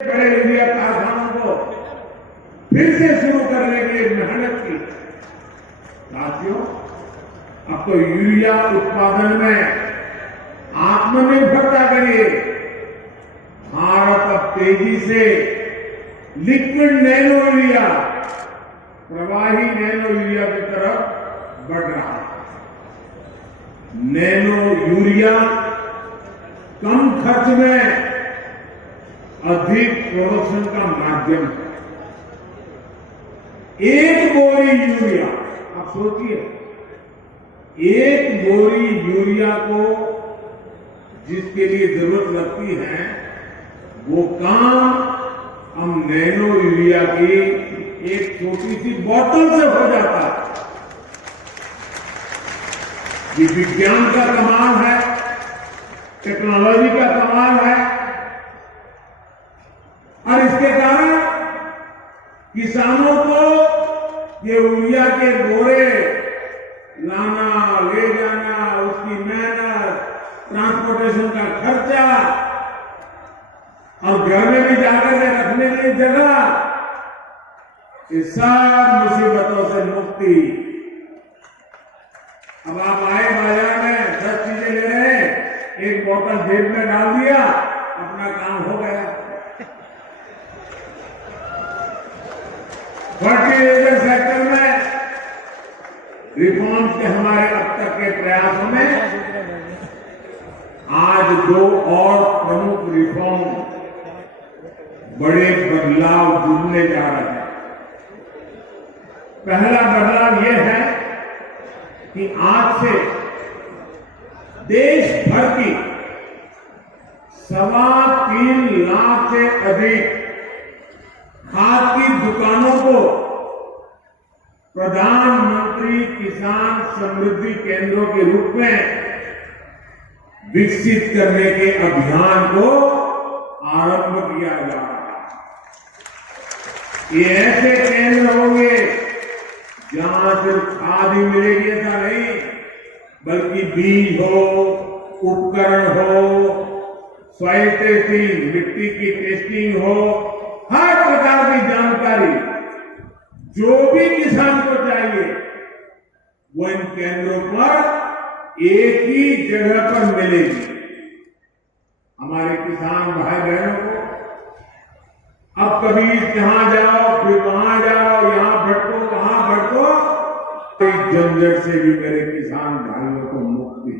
बड़े यूरिया कारखानों को फिर से शुरू करने के लिए मेहनत की। साथियों, अब तो यूरिया उत्पादन में आत्मनिर्भरता करिए। भारत अब तेजी से लिक्विड नैनो यूरिया, प्रवाही नैनो यूरिया की तरफ बढ़ रहा है। नैनो यूरिया कम खर्च में अधिक प्रोडक्शन का माध्यम है। एक बोरी यूरिया, आप सोचिए, एक बोरी यूरिया को जिसके लिए जरूरत लगती है वो काम हम नैनो यूरिया की एक छोटी सी बोतल से हो जाता है। ये विज्ञान का कमाल है, टेक्नोलॉजी का कमाल है, और इसके कारण किसानों को ये यूरिया के बोरे लाना, ले जाना, उसकी मेहनत, ट्रांसपोर्टेशन का खर्चा और घर में भी जाकर के रखने की जगह, इस सब मुसीबतों से मुक्ति। अब आप आए बाजार में 10 चीजें ले रहे हैं, एक बोतल जेब में डाल दिया, अपना काम हो गया। फर्टिलाइजर सेक्टर में रिफॉर्म्स के हमारे अब तक के प्रयासों में आज 2 और प्रमुख रिफॉर्म, बड़े बदलाव जुड़ने जा रहे हैं। पहला बदलाव यह है कि आज से देश भर की 3.25 लाख से अधिक खाद की दुकानों को प्रधानमंत्री किसान समृद्धि केंद्रों के रूप में विकसित करने के अभियान को आरंभ किया जा रहा है। ये ऐसे केंद्र होंगे जहां सिर्फ खाद ही मिलेगी ऐसा नहीं, बल्कि बीज हो, उपकरण हो, सॉइल टेस्टिंग, मिट्टी की टेस्टिंग हो, हर प्रकार की जानकारी जो भी किसान को चाहिए वो इन केंद्रों पर एक ही जगह पर मिलेगी। हमारे किसान भाई बहनों को अब कभी जहां जाओ, फिर वहां जाओ, यहां भटको, वहां भटको, इस झंझट से भी मेरे किसान भाइयों को मुक्ति।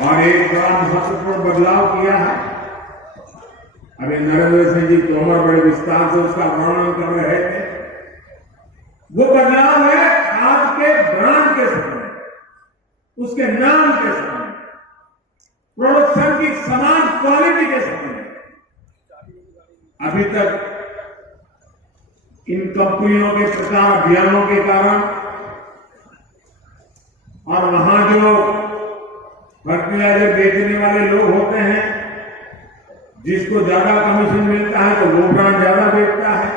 और एक बड़ा महत्वपूर्ण बदलाव किया है। अभी नरेंद्र सिंह जी तोमर बड़े विस्तार से उसका वर्णन कर रहे थे। वो बदलाव है खाद के ब्रांड के समय, उसके नाम के समय, प्रोडक्शन की समान क्वालिटी के समय। अभी तक इन कंपनियों के प्रचार अभियानों के कारण और वहां जो फर्टिलाइजर बेचने वाले लोग होते हैं, जिसको ज्यादा कमीशन मिलता है तो वो ब्रांड ज्यादा बेचता है,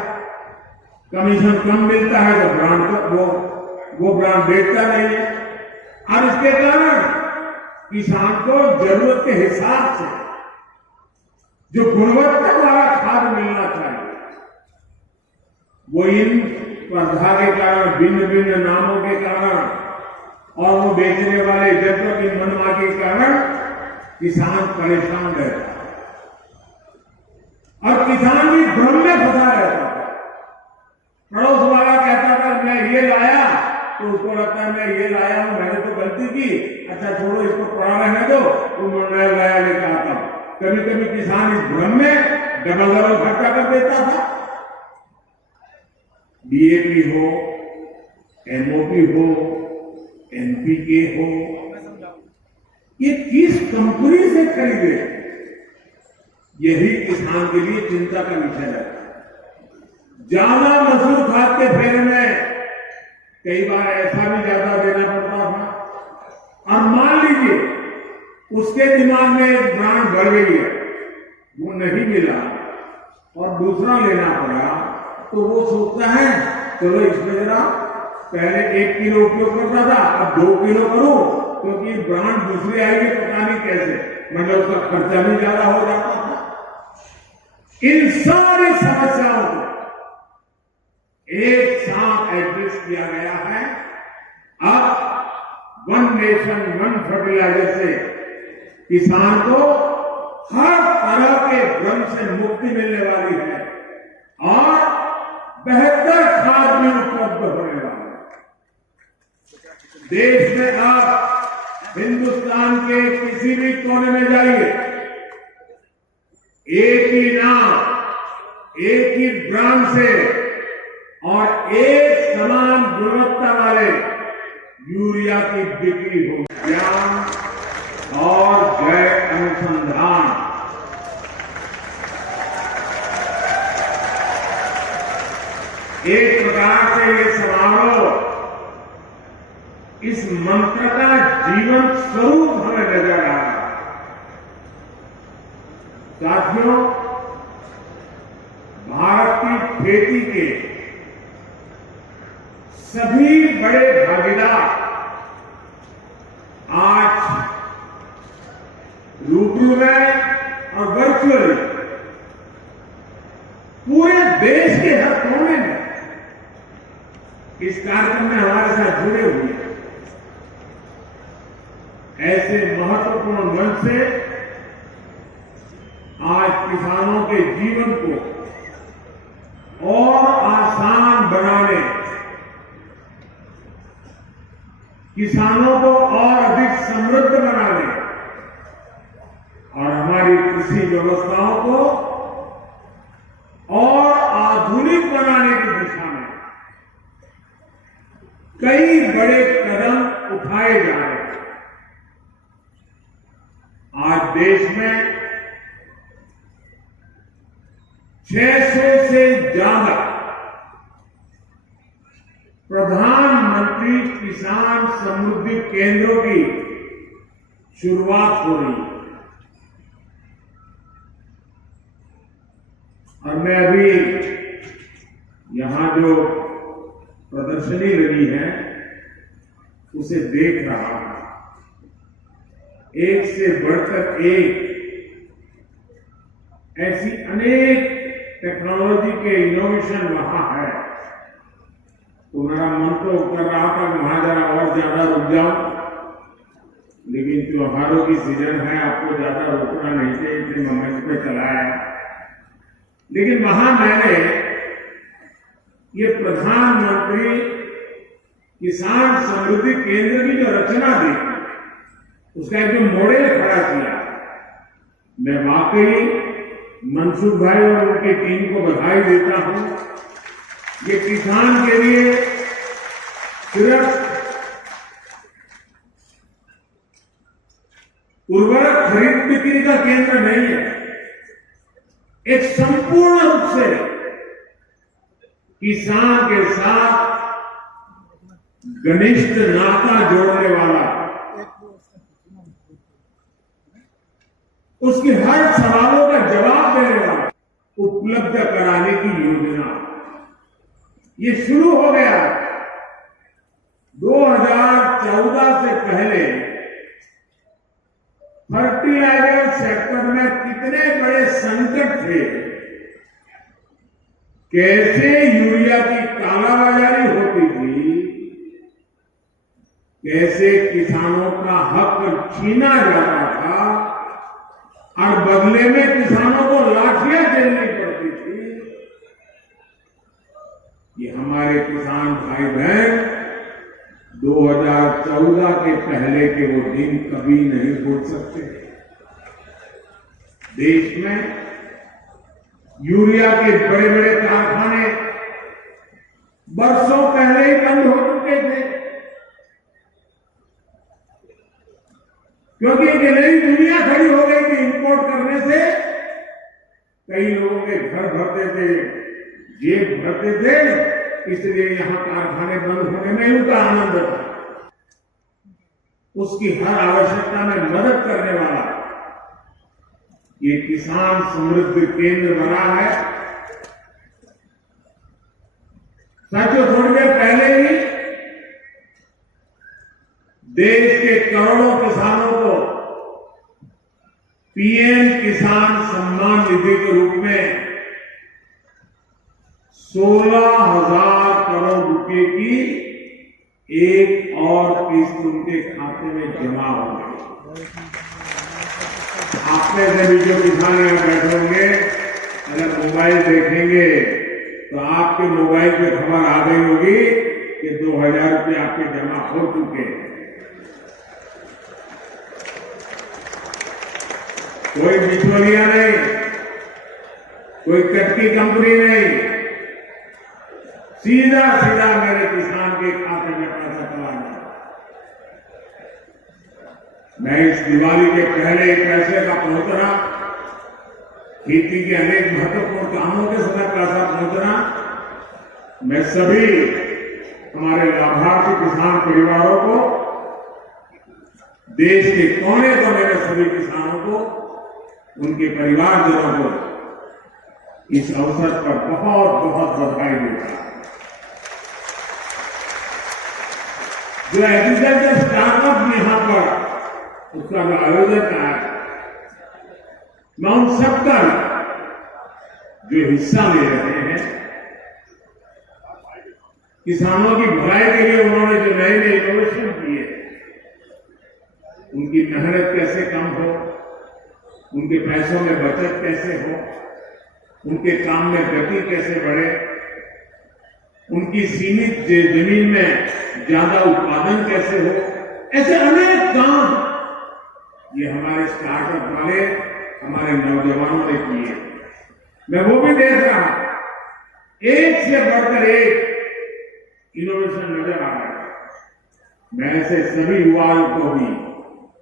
कमीशन कम मिलता है तो ब्रांड वो ब्रांड बेचता नहीं है। और इसके कारण किसान को जरूरत के हिसाब से जो गुणवत्ता वाला खाद मिलना चाहिए, वो इन स्पर्धा के कारण, भिन्न भिन्न नामों के कारण और वो बेचने वाले एजेंटों की मनमानी के कारण किसान परेशान रहता है और किसान भी भ्रम में फंसा रहता है। पड़ोस वाला कहता था मैं ये लाया, तो उसको लगता है मैं ये लाया हूं, मैंने तो गलती की, अच्छा छोड़ो इसको पड़ा रहने दो, तो मैं नया लेकर आता हूं। कभी कभी किसान इस भ्रम में डबल खर्चा कर देता था। डीएपी हो, एमओपी हो, एनपीके हो, ये किस कंपनी से खरीदे, यही किसान के लिए चिंता का विषय है। ज्यादा मसूर खाद के फेरे में कई बार ऐसा भी ज्यादा देना पड़ता था और मान लीजिए उसके दिमाग में एक ब्रांड बढ़ गई है, वो नहीं मिला और दूसरा लेना पड़ा, तो वो सोचता है चलो इसमें जरा पहले 1 किलो उपयोग करता था, अब 2 किलो करूं क्योंकि ब्रांड दूसरी आएगी पता नहीं कैसे, मतलब उसका खर्चा भी ज्यादा हो जाता है। इन सारी समस्याओं को एक साथ एड्रेस किया गया है। अब वन नेशन वन फर्टिलाइजर से किसान को हर तरह के भ्रम से मुक्ति मिलने वाली है और बेहतर खाद भी उपलब्ध होने वाला है। देश में आप हिंदुस्तान के किसी भी कोने में जाइए, एक ही नाम, एक ही ब्रांड से और एक समान गुणवत्ता वाले यूरिया की बिक्री हो। ज्ञान और जय अनुसंधान, एक प्रकार से ये समारोह इस मंत्र का जीवन स्वरूप हमें नजर आ रहा है। साथियों, भारत की खेती के सभी बड़े भागीदार आज रूबरू में और वर्चुअली पूरे देश के हर कोने में इस कार्यक्रम में हमारे साथ जुड़े हुए हैं। ऐसे महत्वपूर्ण मंच से आज किसानों के जीवन को और आसान बनाने, किसानों को और अधिक समृद्ध बनाने और हमारी कृषि व्यवस्थाओं को और आधुनिक बनाने की दिशा में कई बड़े कदम उठाए जा रहे हैं। आज देश में 600 से ज्यादा प्रधानमंत्री किसान समृद्धि केंद्रों की शुरुआत हो रही है। और मैं अभी यहां जो प्रदर्शनी लगी है उसे देख रहा हूं। एक से बढ़कर एक ऐसी अनेक टेक्नोलॉजी के इनोवेशन वहां है, तो मेरा मन तो कर रहा था कि वहां जरा और ज्यादा रुक जाऊं, लेकिन त्योहारों की सीजन है, आपको ज्यादा रुकना नहीं चाहिए, इसलिए मैं मंच पे चलाया। लेकिन वहां मैंने ये प्रधानमंत्री किसान समृद्धि केंद्र की जो रचना देखी, उसका एक जो मॉडल खड़ा किया, मैं वाकई मनसुख भाई और उनकी टीम को बधाई देता हूं। ये किसान के लिए सिर्फ उर्वरक खरीद बिक्री का केंद्र नहीं है, एक संपूर्ण रूप से किसान के साथ घनिष्ठ नाता जोड़ने वाला, उसकी हर सवालों का जवाब देने वाला उपलब्ध कराने की योजना ये शुरू हो गया। 2014 से पहले फर्टिलाइजर सेक्टर में कितने बड़े संकट थे, कैसे यूरिया की कालाबाजारी होती थी, कैसे किसानों का हक छीना जाता था और बदले में किसानों को लाठियां झेलनी पड़ती थी। ये हमारे किसान भाई बहन 2014 के पहले के वो दिन कभी नहीं भूल सकते। देश में यूरिया के बड़े बड़े कारखाने बरसों पहले ही बंद हो चुके थे, क्योंकि एक नई दुनिया खड़ी हो गई थी। इंपोर्ट करने से कई लोगों के घर भरते थे, जेब भरते थे, इसलिए यहां कारखाने बंद होने में उनका आनंद था। उसकी हर आवश्यकता में मदद करने वाला ये किसान समृद्धि केंद्र बना है। साथियों, थोड़ी देर पहले ही देश के करोड़ों पीएम किसान सम्मान निधि के रूप में 16,000 करोड़ रुपए की एक और किस्त उनके खाते में जमा हो गई। आप में से भी जो किसान यहां बैठे होंगे, अगर मोबाइल देखेंगे तो आपके मोबाइल पे खबर आ गई होगी कि 2,000 रुपये आपके जमा हो चुके हैं। कोई बिचौलिया नहीं, कोई कटकी कंपनी नहीं, सीधा सीधा मेरे किसान के खाते में पैसा चला गया। मैं इस दिवाली के पहले पैसे का पहुंचना, खेती के अनेक महत्वपूर्ण कामों के समय पैसा पहुंचना, मैं सभी हमारे लाभार्थी किसान परिवारों को, देश के कोने कोने में सभी किसानों को, उनके परिवारजनों को इस अवसर पर बहुत बहुत बधाई देता हूं। जो एग्रीकल्चर स्टार्टअप यहां पर उसका जो आयोजन है, मैं उन सबका जो हिस्सा ले रहे हैं, किसानों की भलाई के लिए उन्होंने जो नए नए इनोवेशन किए, उनकी मेहनत कैसे कम हो, उनके पैसों में बचत कैसे हो, उनके काम में गति कैसे बढ़े, उनकी सीमित जमीन में ज्यादा उत्पादन कैसे हो, ऐसे अनेक काम ये हमारे स्टार्टअप वाले हमारे नौजवानों ने किए। मैं वो भी देख रहा हूं, एक से बढ़कर एक इनोवेशन नजर आ रहा है। मैं ऐसे सभी युवाओं को भी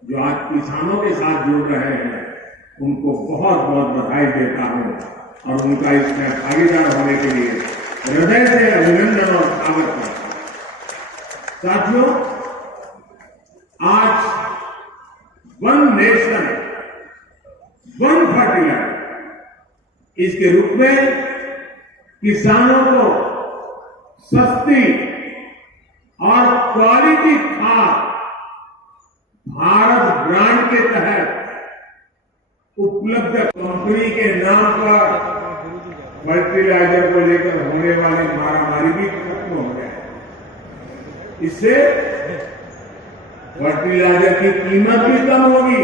जो आज किसानों के साथ जुड़ रहे हैं, उनको बहुत बहुत बधाई देता हूं और उनका इसमें भागीदार होने के लिए हृदय से अभिनंदन और स्वागत करता हूं। साथियों, आज वन नेशन वन फर्टिलाइजर इसके रूप में किसानों को सस्ती और क्वालिटी खाद भारत ब्रांड के तहत उपलब्ध, कंपनी के नाम पर फर्टिलाइजर को लेकर होने वाली मारामारी भी खत्म हो गया। इससे फर्टिलाइजर की कीमत भी कम होगी,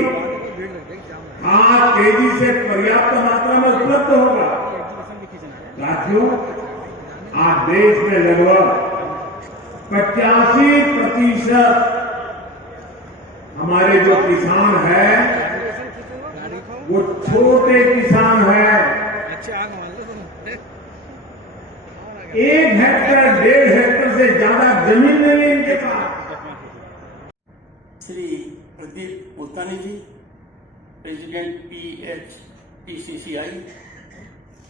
खाद तेजी से पर्याप्त मात्रा में उपलब्ध होगा। साथियों, आज देश में लगभग 85% हमारे जो किसान हैं वो छोटे किसान हैं। 1 हेक्टर 1.5 हेक्टर से ज्यादा जमीन नहीं है इनके पास। Shri Pradeep Multani ji, president PHPCCI,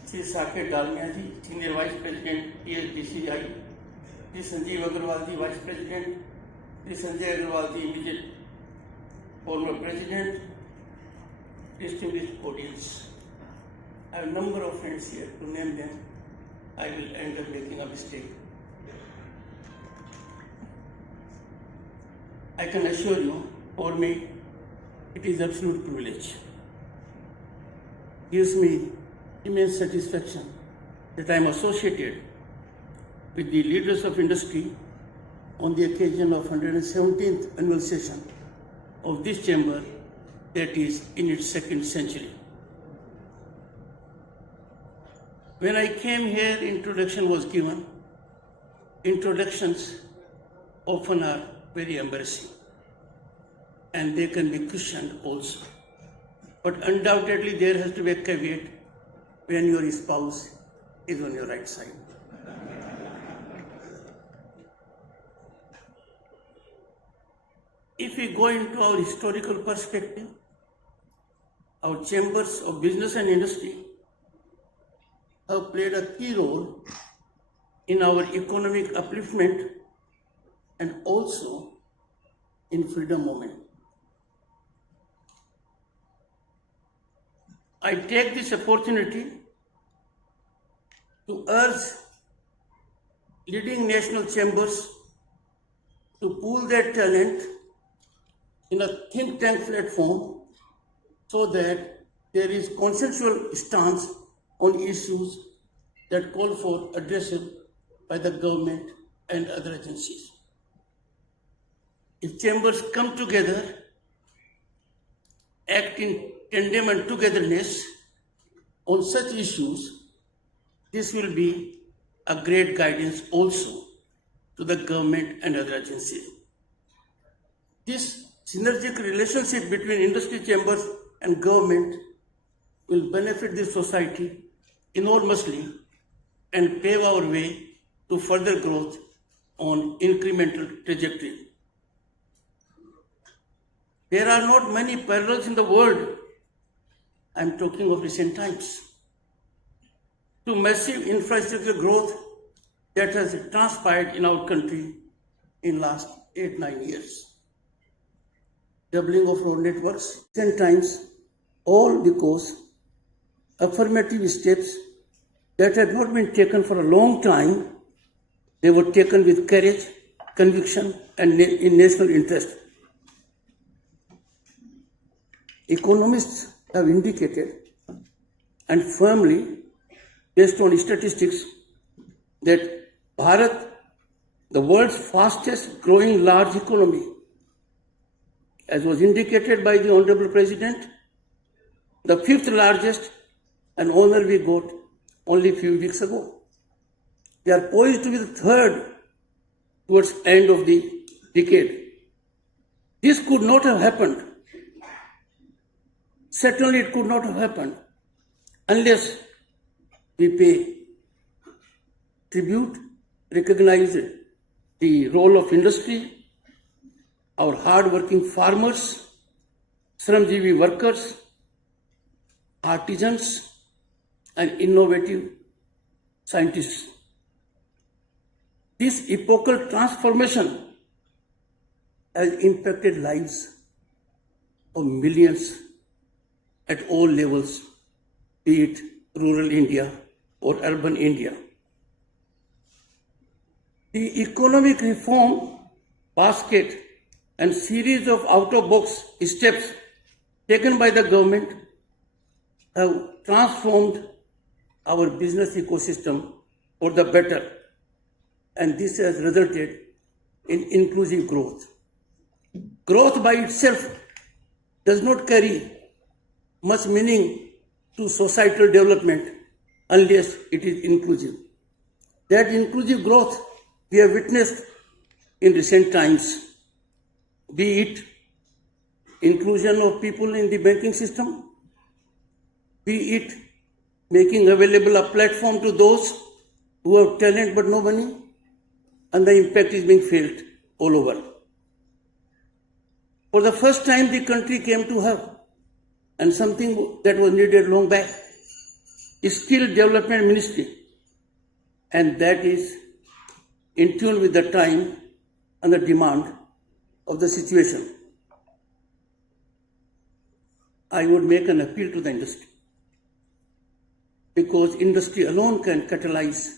Shri Saket Dalmia ji, senior vice president PHDCI, Shri Sanjeev Agarwal ji, vice president, Shri Sanjay Agarwal ji, immediate former president, distinguished audience. I have a number of friends here. To name them, I will end up making a mistake. I can assure you, for me, it is absolute privilege. It gives me immense satisfaction that I am associated with the leaders of industry on the occasion of 117th annual session of this chamber that is in its 2nd century. When I came here, introduction was given. Introductions often are very embarrassing and they can be questioned also. But undoubtedly there has to be a caveat when your spouse is on your right side. If we go into our historical perspective, our chambers of business and industry have played a key role in our economic upliftment and also in freedom movement. I take this opportunity to urge leading national chambers to pool their talent in a think tank platform so that there is consensual stance on issues that call for addressing by the government and other agencies. If chambers come together, act in tandem and togetherness on such issues, this will be a great guidance also to the government and other agencies. This synergic relationship between industry chambers and government will benefit the society enormously and pave our way to further growth on incremental trajectory. There are not many parallels in the world, I am talking of recent times, to massive infrastructure growth that has transpired in our country in last 8-9 years. Doubling of road networks 10 times, all because affirmative steps that had not been taken for a long time, they were taken with courage, conviction, and in national interest. Economists have indicated, and firmly, based on statistics, that Bharat, the world's fastest growing large economy, as was indicated by the Honorable President, the 5th largest, an honor we got only a few weeks ago. We are poised to be the 3rd towards end of the decade. This could not have happened. Certainly it could not have happened unless we pay tribute, recognize the role of industry, our hard-working farmers, Shramjeevi workers, artisans, and innovative scientists. This epochal transformation has impacted lives of millions at all levels, be it rural India or urban India. The economic reform basket and series of out-of-box steps taken by the government have transformed our business ecosystem for the better, and this has resulted in inclusive growth. Growth by itself does not carry much meaning to societal development unless it is inclusive. That inclusive growth we have witnessed in recent times, be it inclusion of people in the banking system, be it making available a platform to those who have talent but no money, and the impact is being felt all over. For the first time, the country came to have, and something that was needed long back, Skill Development Ministry, and that is in tune with the time and the demand of the situation. I would make an appeal to the industry, because industry alone can catalyze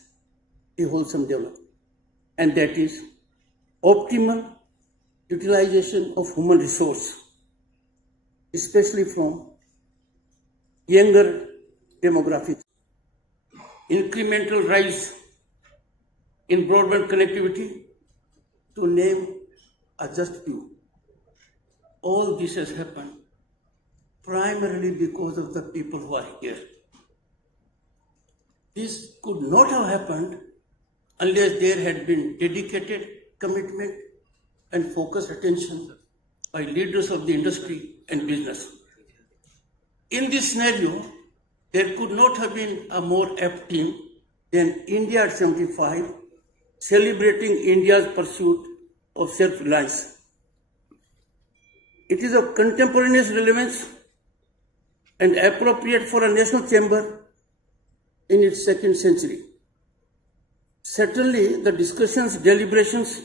the wholesome development, and that is optimal utilization of human resource, especially from younger demographics. Incremental rise in broadband connectivity, to name a just few. All this has happened primarily because of the people who are here. This could not have happened unless there had been dedicated commitment and focused attention by leaders of the industry and business. In this scenario, there could not have been a more apt team than India at 75, celebrating India's pursuit of self-reliance. It is of contemporaneous relevance and appropriate for a national chamber in its 2nd century. Certainly, the discussions, deliberations,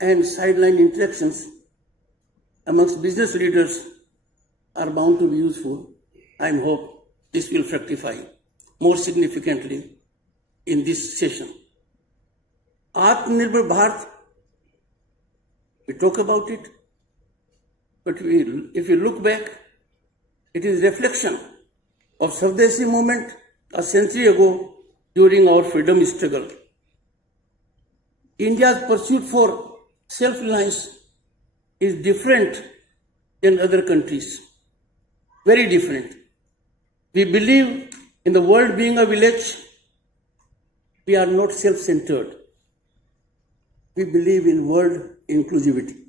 and sideline interactions amongst business leaders are bound to be useful. I hope this will fructify more significantly in this session. Atmanirbhar Bharat, we talk about it, but if you look back, It is reflection of Swadeshi movement a century ago during our freedom struggle. India's pursuit for self-reliance is different than other countries. Very different. We believe in the world being a village. We are not self-centered. We believe in world inclusivity.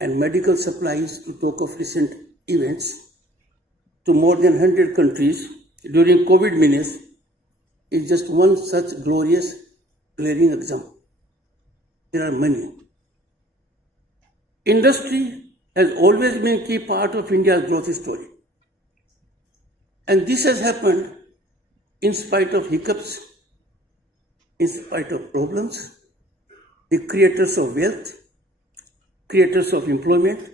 And medical supplies, to talk of recent events, to more than 100 countries during COVID menace is just one such glorious, glaring example. There are many. Industry has always been a key part of India's growth story. And this has happened in spite of hiccups, in spite of problems. The creators of wealth, creators of employment,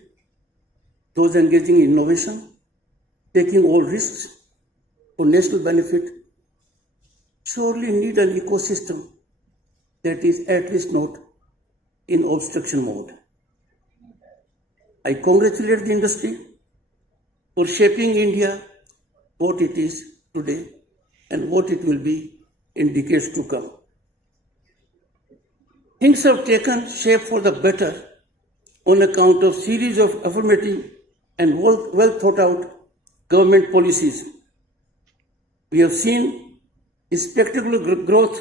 those engaging in innovation, taking all risks for national benefit, surely need an ecosystem that is at least not in obstruction mode. I congratulate the industry for shaping India what it is today and what it will be in decades to come. Things have taken shape for the better on account of series of affirmative and well thought out government policies. We have seen spectacular growth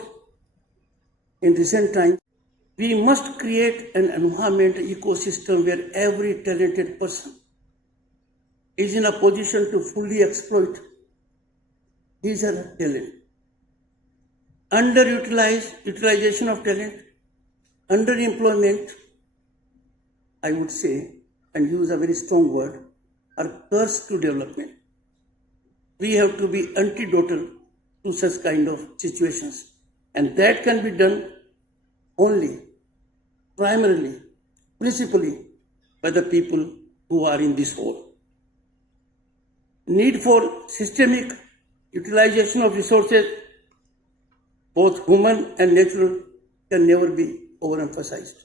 in recent times. We must create an environment, ecosystem where every talented person is in a position to fully exploit his or her talent. Utilization of talent, underemployment, I would say, and use a very strong word, are curse to development. We have to be antidotal to such kind of situations. And that can be done only, primarily, principally, by the people who are in this hall. Need for systemic utilization of resources, both human and natural, can never be overemphasized.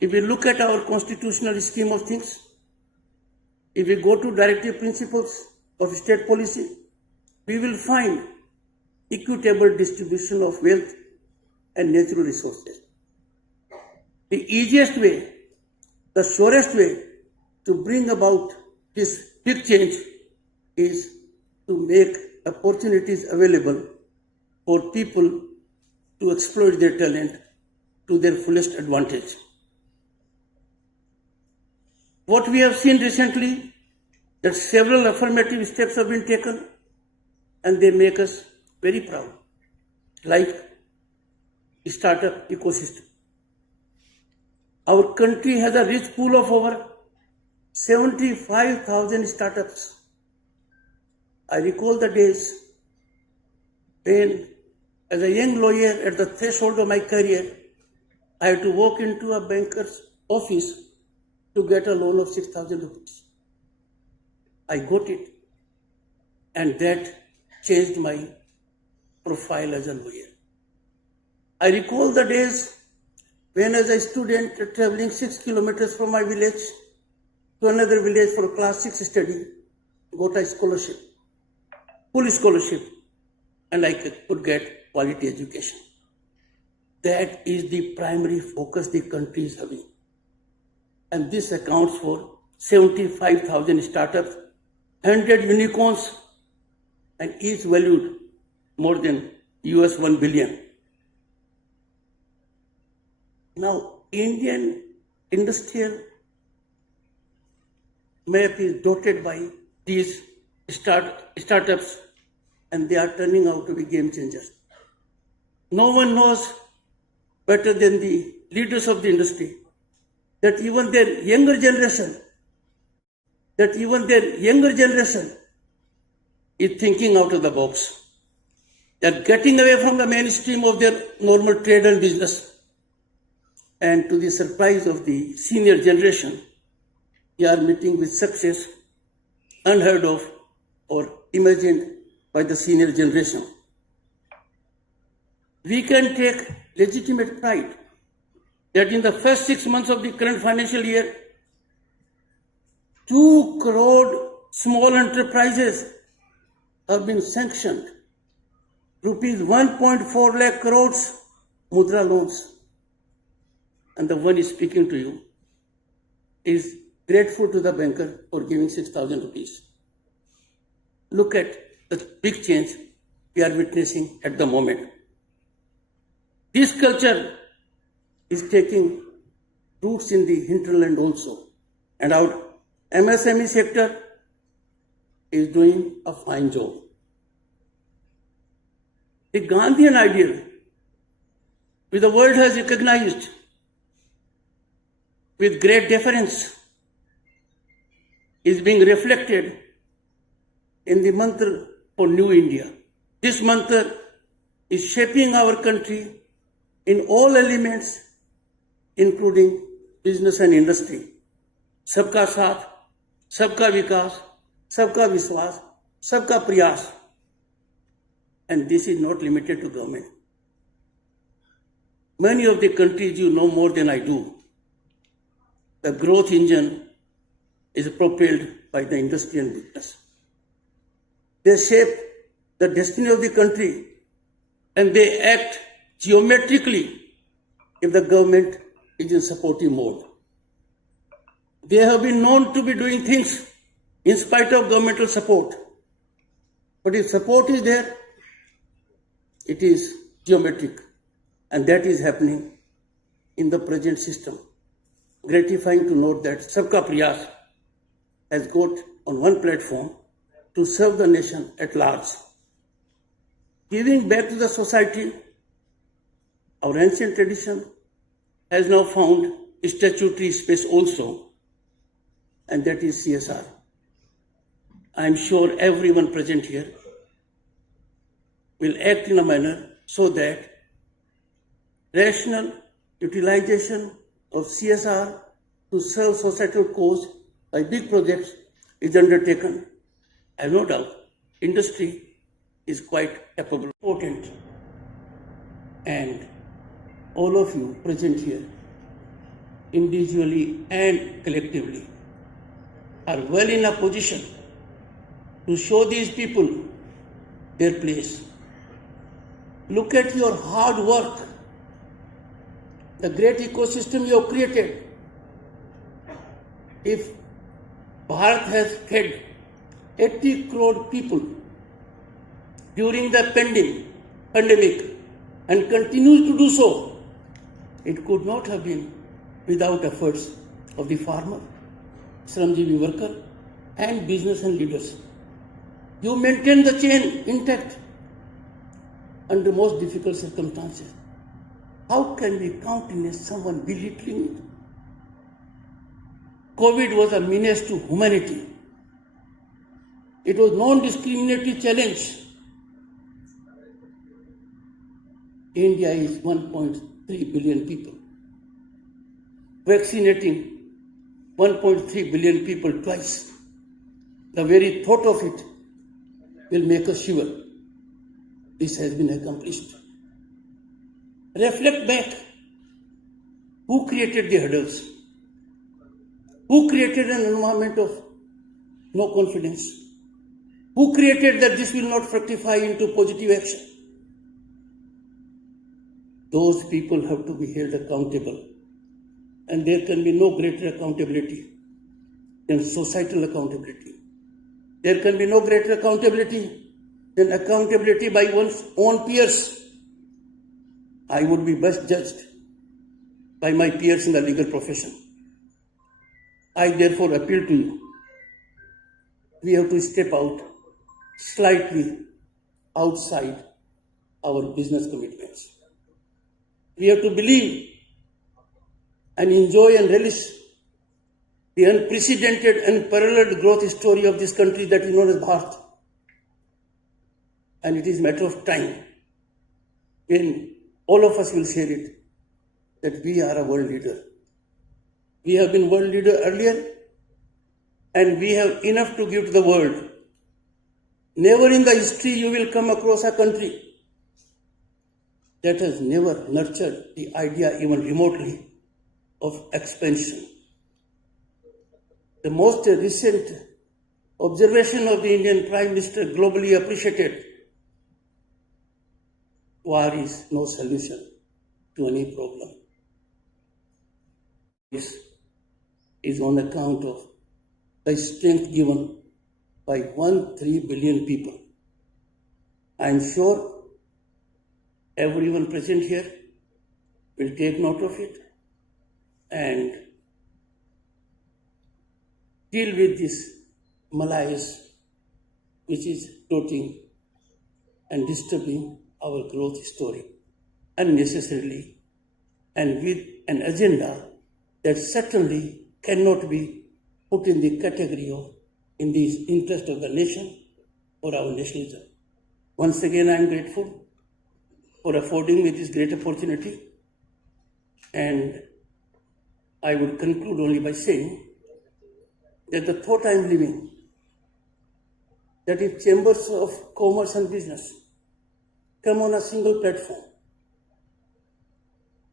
If we look at our constitutional scheme of things, if we go to directive principles of state policy, we will find equitable distribution of wealth and natural resources. The easiest way, the surest way to bring about this big change is to make opportunities available for people to exploit their talent to their fullest advantage. What we have seen recently, that several affirmative steps have been taken and they make us very proud, like startup ecosystem. Our country has a rich pool of over 75,000 startups. I recall the days when, as a young lawyer at the threshold of my career, I had to walk into a banker's office to get a loan of 6,000 rupees. I got it, and that changed my profile as a lawyer. I recall the days when, as a student traveling 6 kilometers from my village to another village for class 6 study, got a scholarship, full scholarship, and I could get quality education. That is the primary focus the country is having. And this accounts for 75,000 startups, 100 unicorns, and each valued more than US 1 billion. Now, Indian industrial map is dotted by these startups, and they are turning out to be game changers. No one knows better than the leaders of the industry that even their younger generation is thinking out of the box. They are getting away from the mainstream of their normal trade and business. And to the surprise of the senior generation, they are meeting with success unheard of or imagined by the senior generation. We can take legitimate pride that in the first 6 months of the current financial year, 2 crore small enterprises have been sanctioned. Rupees 1.4 lakh crores mudra loans. And the one is speaking to you is grateful to the banker for giving 6,000 rupees. Look at the big change we are witnessing at the moment. This culture is taking roots in the hinterland also. And our MSME sector is doing a fine job. The Gandhian ideal, which the world has recognized with great deference, is being reflected in the mantra for New India. This mantra is shaping our country in all elements, including business and industry. Sabka saath, sabka vikas, sabka viswas, sabka prayas. And this is not limited to government. Many of the countries you know more than I do. The growth engine is propelled by the industry and business. They shape the destiny of the country and they act geometrically if the government is in supportive mode. They have been known to be doing things in spite of governmental support. But if support is there, it is geometric. And that is happening in the present system. Gratifying to note that Sabka Prayas has got on one platform to serve the nation at large. Giving back to the society, our ancient tradition has now found statutory space also, and that is CSR. I am sure everyone present here will act in a manner so that rational utilization of CSR to serve societal cause by big projects is undertaken. I have no doubt industry is quite capable, important, and all of you present here, individually and collectively, are well in a position to show these people their place. Look at your hard work, the great ecosystem you have created. If Bharat has fed 80 crore people during the pandemic and continues to do so, it could not have been without efforts of the farmer, Shramjeevi worker, and business and leaders. You maintain the chain intact under most difficult circumstances. How can we countenance someone belittling it? COVID was a menace to humanity. It was non-discriminatory challenge. India is 1.3 billion people. Vaccinating 1.3 billion people twice. The very thought of it will make us shiver. This has been accomplished. Reflect back. Who created the hurdles? Who created an environment of no confidence? Who created that this will not fructify into positive action? Those people have to be held accountable. And there can be no greater accountability than societal accountability. There can be no greater accountability than accountability by one's own peers. I would be best judged by my peers in the legal profession. I therefore appeal to you. We have to step out slightly outside our business commitments. We have to believe and enjoy and relish the unprecedented and paralleled growth story of this country that is known as Bharat. And it is a matter of time when all of us will share it, that we are a world leader. We have been world leader earlier, and we have enough to give to the world. Never in the history you will come across a country that has never nurtured the idea even remotely of expansion. The most recent observation of the Indian Prime Minister, globally appreciated, war is no solution to any problem. This is on account of the strength given by 1-3 billion people. I am sure everyone present here will take note of it and deal with this malaise which is floating and disturbing our growth story unnecessarily and with an agenda that certainly cannot be put in the category of in the interest of the nation or our nationalism. Once again, I am grateful for affording me this great opportunity, and I would conclude only by saying that the thought I am living, that if chambers of commerce and business come on a single platform,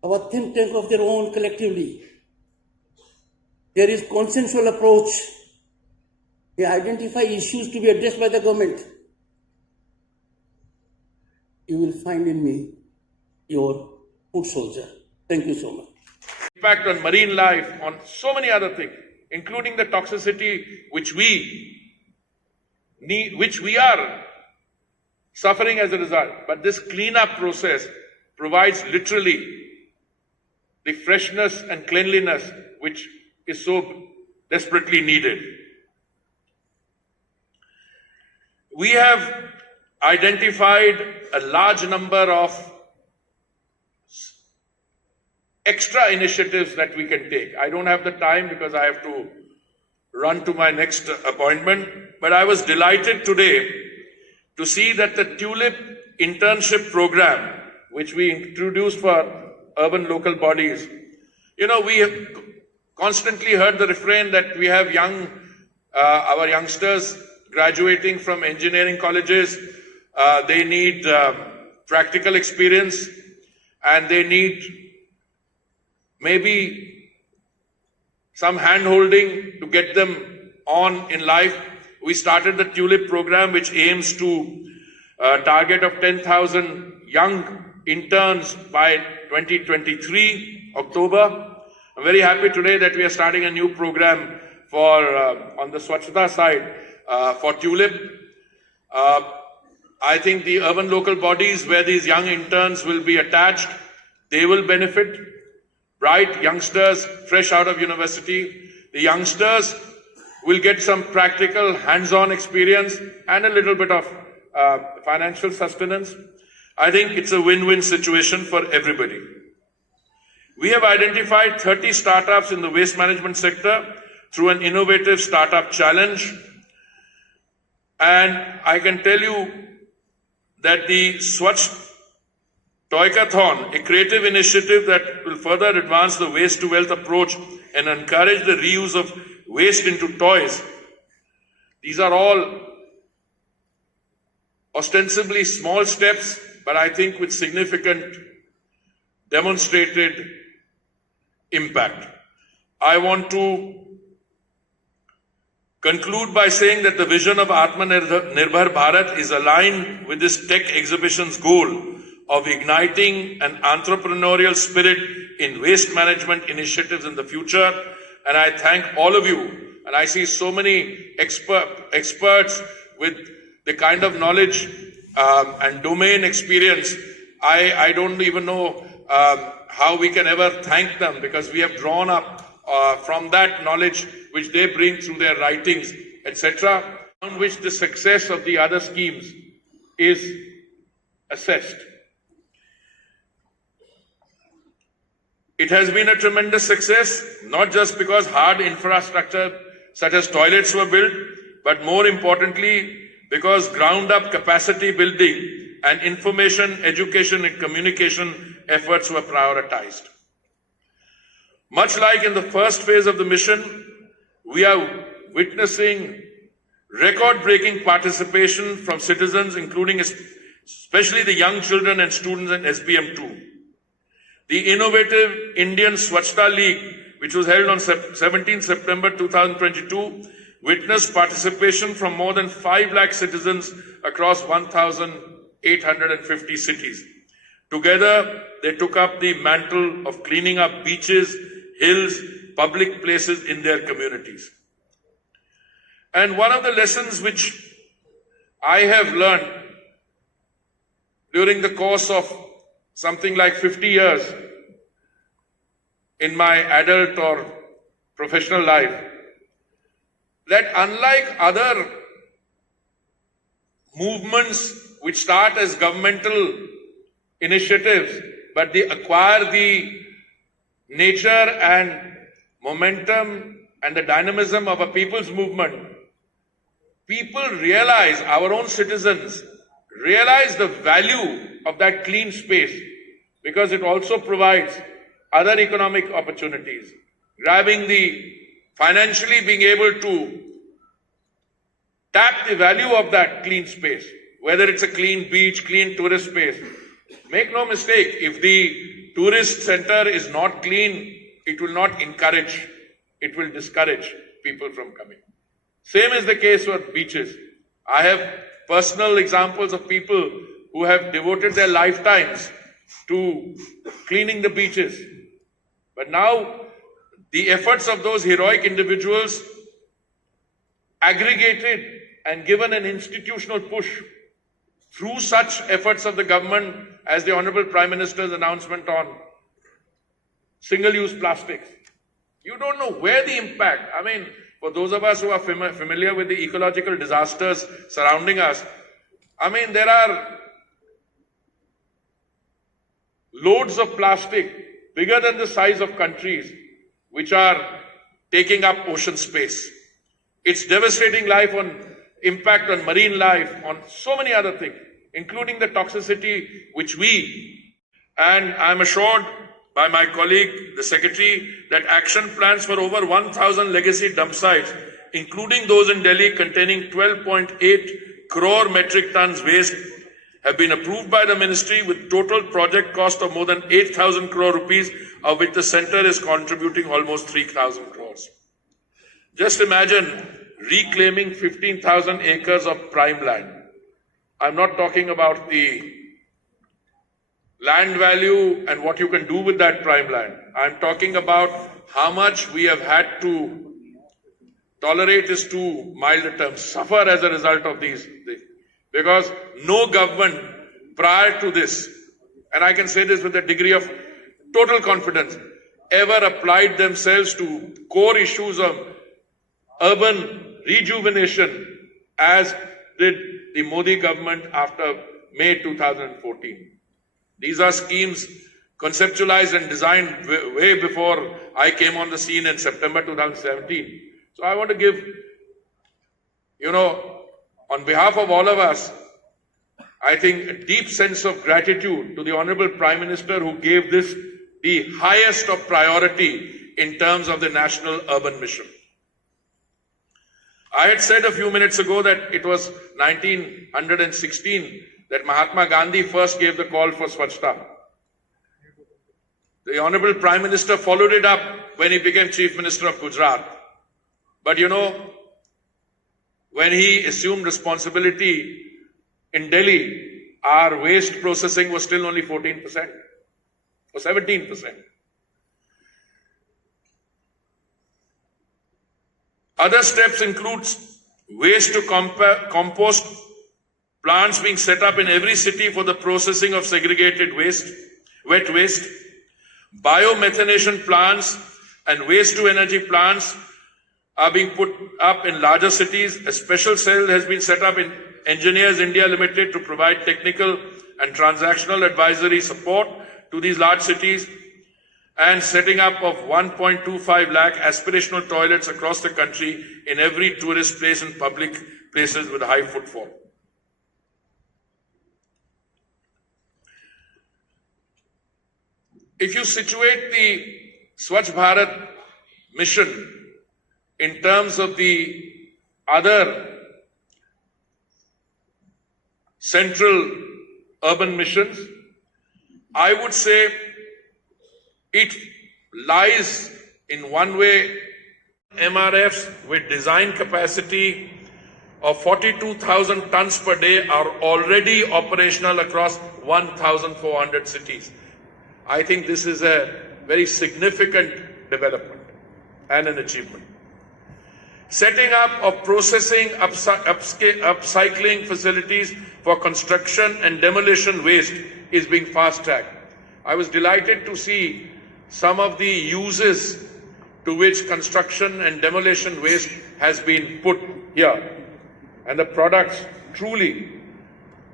our think tank of their own collectively, there is consensual approach, they identify issues to be addressed by the government, you will find in me your foot soldier. Thank you so much. Impact on marine life, on so many other things, including the toxicity which we are suffering as a result. But this cleanup process provides literally the freshness and cleanliness which is so desperately needed. We have identified a large number of extra initiatives that we can take. I don't have the time because I have to run to my next appointment, but I was delighted today to see that the TULIP internship program, which we introduced for urban local bodies, we have constantly heard the refrain that we have our youngsters graduating from engineering colleges, they need practical experience and they need maybe some hand-holding to get them on in life. We started the TULIP program, which aims to target of 10,000 young interns by 2023, October. I'm very happy today that we are starting a new program for on the Swachhata side for TULIP. I think the urban local bodies where these young interns will be attached, they will benefit. Bright youngsters fresh out of university. The youngsters will get some practical hands-on experience and a little bit of financial sustenance. I think it's a win-win situation for everybody. We have identified 30 startups in the waste management sector through an innovative startup challenge. And I can tell you that the Swachh Toykathon, a creative initiative that will further advance the waste to wealth approach and encourage the reuse of waste into toys. These are all ostensibly small steps, but I think with significant demonstrated impact. I want to conclude by saying that the vision of Atmanirbhar Bharat is aligned with this tech exhibition's goal of igniting an entrepreneurial spirit in waste management initiatives in the future. And I thank all of you. And I see so many experts with the kind of knowledge and domain experience. I don't even know how we can ever thank them, because we have drawn up from that knowledge which they bring through their writings, etc., on which the success of the other schemes is assessed. It has been a tremendous success, not just because hard infrastructure such as toilets were built, but more importantly, because ground-up capacity building and information, education and communication efforts were prioritized. Much like in the first phase of the mission, we are witnessing record-breaking participation from citizens, including especially the young children and students in SBM2. The innovative Indian Swachhata League, which was held on 17 September 2022, witnessed participation from more than 5 lakh citizens across 1,850 cities. Together, they took up the mantle of cleaning up beaches, hills, public places in their communities. And one of the lessons which I have learned during the course of something like 50 years in my adult or professional life, that unlike other movements which start as governmental initiatives, but they acquire the nature and momentum and the dynamism of a people's movement, people realize, our own citizens realize the value of that clean space, because it also provides other economic opportunities. Financially being able to tap the value of that clean space, whether it's a clean beach, clean tourist space. Make no mistake, if the tourist center is not clean, it will not encourage, it will discourage people from coming. Same is the case for beaches. I have personal examples of people who have devoted their lifetimes to cleaning the beaches. But now, the efforts of those heroic individuals aggregated and given an institutional push through such efforts of the government as the Honorable Prime Minister's announcement on single-use plastics. You don't know where the impact, for those of us who are familiar with the ecological disasters surrounding us, there are loads of plastic bigger than the size of countries which are taking up ocean space. It's devastating impact on marine life, on so many other things, including the toxicity which and I'm assured by my colleague, the Secretary, that action plans for over 1,000 legacy dump sites, including those in Delhi containing 12.8 crore metric tons waste, have been approved by the Ministry with total project cost of more than 8,000 crore rupees, of which the centre is contributing almost 3,000 crores. Just imagine reclaiming 15,000 acres of prime land. I'm not talking about the land value and what you can do with that prime land. I'm talking about how much we have had to tolerate is too mild a term, suffer as a result of these things. Because no government prior to this, and I can say this with a degree of total confidence, ever applied themselves to core issues of urban rejuvenation as did the Modi government after May 2014. These are schemes conceptualized and designed way before I came on the scene in September 2017. So I want to give, on behalf of all of us, I think a deep sense of gratitude to the Honorable Prime Minister who gave this the highest of priority in terms of the National Urban Mission. I had said a few minutes ago that it was 1916 that Mahatma Gandhi first gave the call for Swachhta. The Honorable Prime Minister followed it up when he became Chief Minister of Gujarat. But when he assumed responsibility in Delhi, our waste processing was still only 14% or 17%. Other steps include waste to compost plants being set up in every city for the processing of segregated waste, wet waste, biomethanation plants and waste to energy plants are being put up in larger cities. A special cell has been set up in Engineers India Limited to provide technical and transactional advisory support to these large cities, and setting up of 1.25 lakh aspirational toilets across the country in every tourist place and public places with high footfall. If you situate the Swachh Bharat mission in terms of the other central urban missions, I would say it lies In one-way MRFs with design capacity of 42,000 tons per day are already operational across 1,400 cities. I think this is a very significant development and an achievement. Setting up of processing upcycling facilities for construction and demolition waste is being fast-tracked. I was delighted to see some of the uses to which construction and demolition waste has been put here, and the products truly.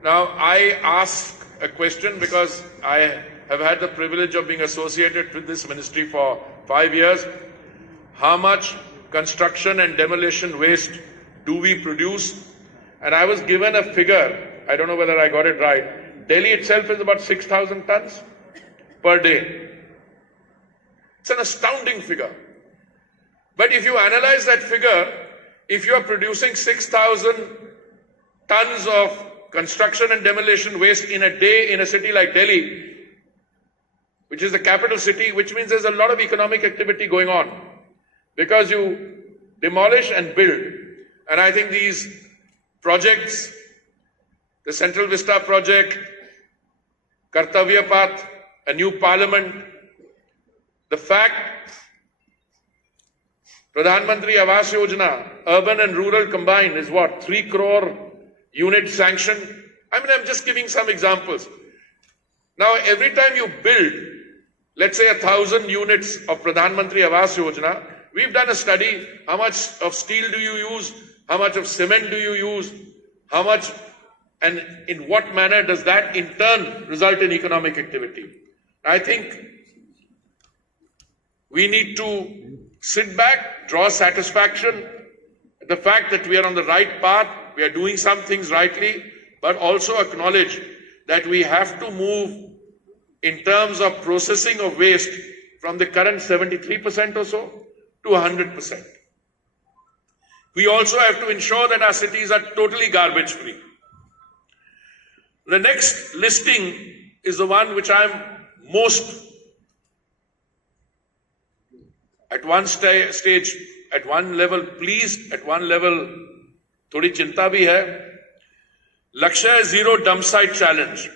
Now, I ask a question because I have had the privilege of being associated with this ministry for 5 years. How much construction and demolition waste do we produce? And I was given a figure, I don't know whether I got it right. Delhi itself is about 6,000 tons per day. It's an astounding figure. But if you analyze that figure, if you are producing 6,000 tons of construction and demolition waste in a day in a city like Delhi, which is the capital city, which means there's a lot of economic activity going on because you demolish and build. And I think these projects, the Central Vista project, Kartavya Path, a new parliament, the fact Pradhan Mantri Awas Yojana, urban and rural combined, is what, 3 crore unit sanction? I mean, I'm just giving some examples. Now, every time you build, let's say 1,000 units of Pradhan Mantri Awas Yojana, we've done a study, how much of steel do you use, how much of cement do you use, how much, and in what manner does that in turn result in economic activity? I think we need to sit back, draw satisfaction at the fact that we are on the right path, we are doing some things rightly, but also acknowledge that we have to move in terms of processing of waste from the current 73% or so to 100%. We also have to ensure that our cities are totally garbage free. The next listing is the one which I am most at one stage, at one level pleased, at one level थोड़ी चिंता भी है. Lakshya Zero Dump Site Challenge.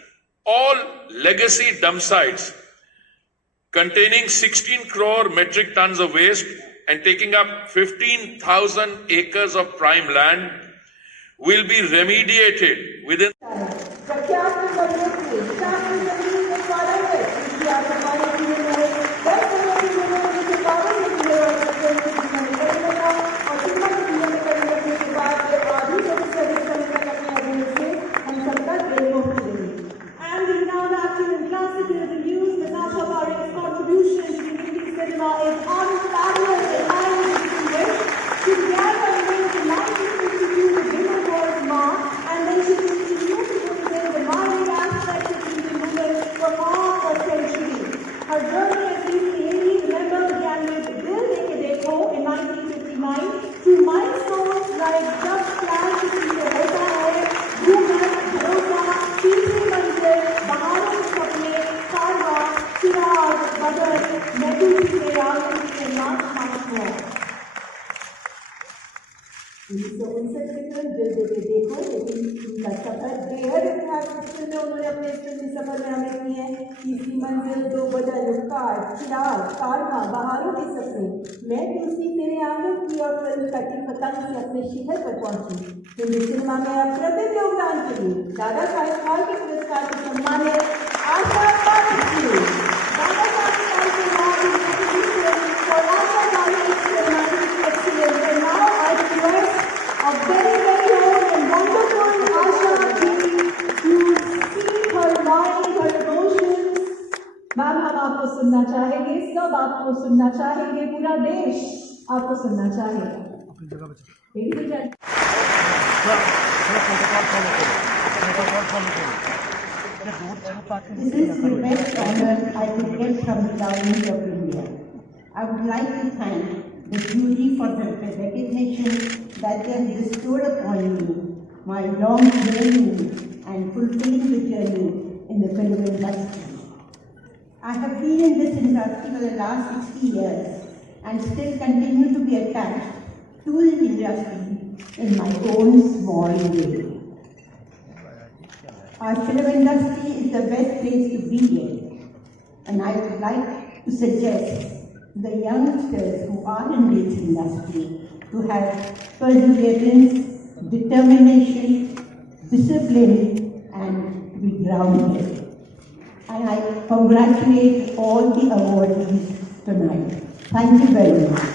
All legacy dump sites containing 16 crore metric tons of waste and taking up 15,000 acres of prime land will be remediated within उन्होंने अपने सफर में हमें की है तीसरी मंजिल 2 बदल चिराग तारमा बहारों के सपने मैं दूसरी तेरे आंगन की और फिल्म कटी पतंग से अपने शिखर पर पहुंची. हिंदी सिनेमा में अप्रतिम योगदान के लिए दादा साहेब फाल्के पुरस्कार से सम्मानित आशा पारिक जी. Dada Saheb Phalke for Asha Parek's cinematic excellence. And now I request a very, very old and wonderful Asha ji to speak her mind, her emotions. Ma'am हम आपको सुनना चाहेंगे, सब आपको सुनना चाहेंगे, पूरा देश आपको सुनना चाहेगा. This is the best honor I could get from the government of India. I would like to thank the jury for the recognition that they have bestowed upon me, my long journey and fulfilling the journey in the film industry. I have been in this industry for the last 60 years, and still continue to be attached to the industry in my own small way. Our film industry is the best place to be in, and I would like to suggest the youngsters who are in this industry to have perseverance, determination, discipline, and be grounded. And I congratulate all the awardees tonight. Thank you very much.